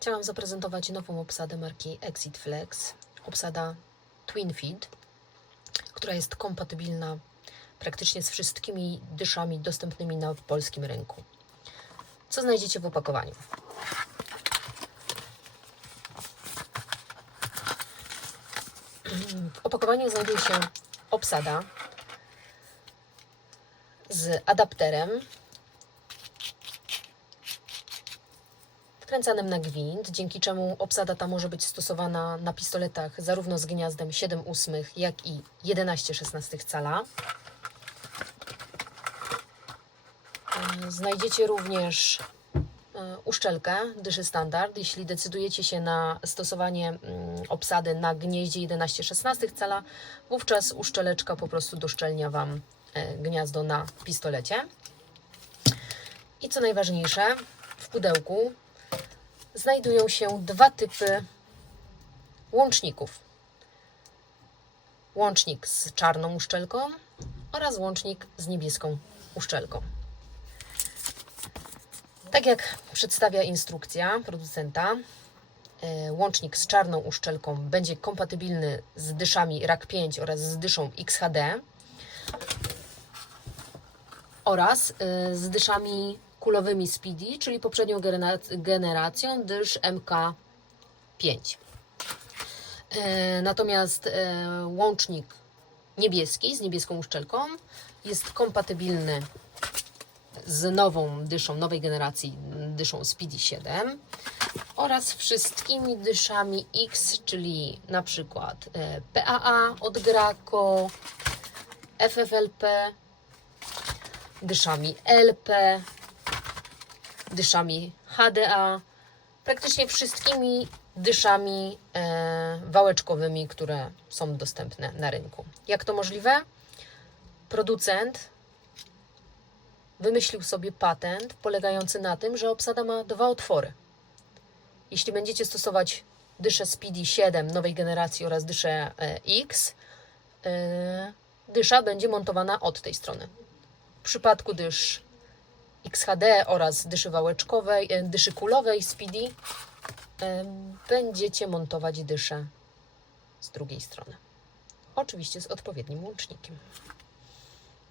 Chciałam zaprezentować nową obsadę marki Exit Flex. Obsada Twin Feed, która jest kompatybilna praktycznie z wszystkimi dyszami dostępnymi na polskim rynku. Co znajdziecie w opakowaniu? W opakowaniu znajduje się obsada z adapterem wkręcanym na gwint, dzięki czemu obsada ta może być stosowana na pistoletach zarówno z gniazdem 7,8, jak i 11,16 cala. E, Znajdziecie również e, uszczelkę dyszy standard. Jeśli decydujecie się na stosowanie mm, obsady na gnieździe 11-16 cala, wówczas uszczeleczka po prostu doszczelnia Wam e, gniazdo na pistolecie. I co najważniejsze, w pudełku znajdują się dwa typy łączników. Łącznik z czarną uszczelką oraz łącznik z niebieską uszczelką. Tak jak przedstawia instrukcja producenta, e, łącznik z czarną uszczelką będzie kompatybilny z dyszami RAK 5 oraz z dyszą XHD oraz e, z dyszami kulowymi Speedy, czyli poprzednią genera- generacją dysz MK5. E, Natomiast e, łącznik niebieski z niebieską uszczelką jest kompatybilny z nową dyszą, nowej generacji dyszą Speedy 7 oraz wszystkimi dyszami X, czyli na przykład e, PAA od Graco, FFLP, dyszami LP, dyszami HDA, praktycznie wszystkimi dyszami e, wałeczkowymi, które są dostępne na rynku. Jak to możliwe? Producent wymyślił sobie patent polegający na tym, że obsada ma dwa otwory. Jeśli będziecie stosować dyszę Speedy 7 nowej generacji oraz dyszę e, X, e, dysza będzie montowana od tej strony. W przypadku dysz XHD oraz dyszy wałeczkowej, e, dyszy kulowej Speedy będziecie montować dyszę z drugiej strony. Oczywiście z odpowiednim łącznikiem.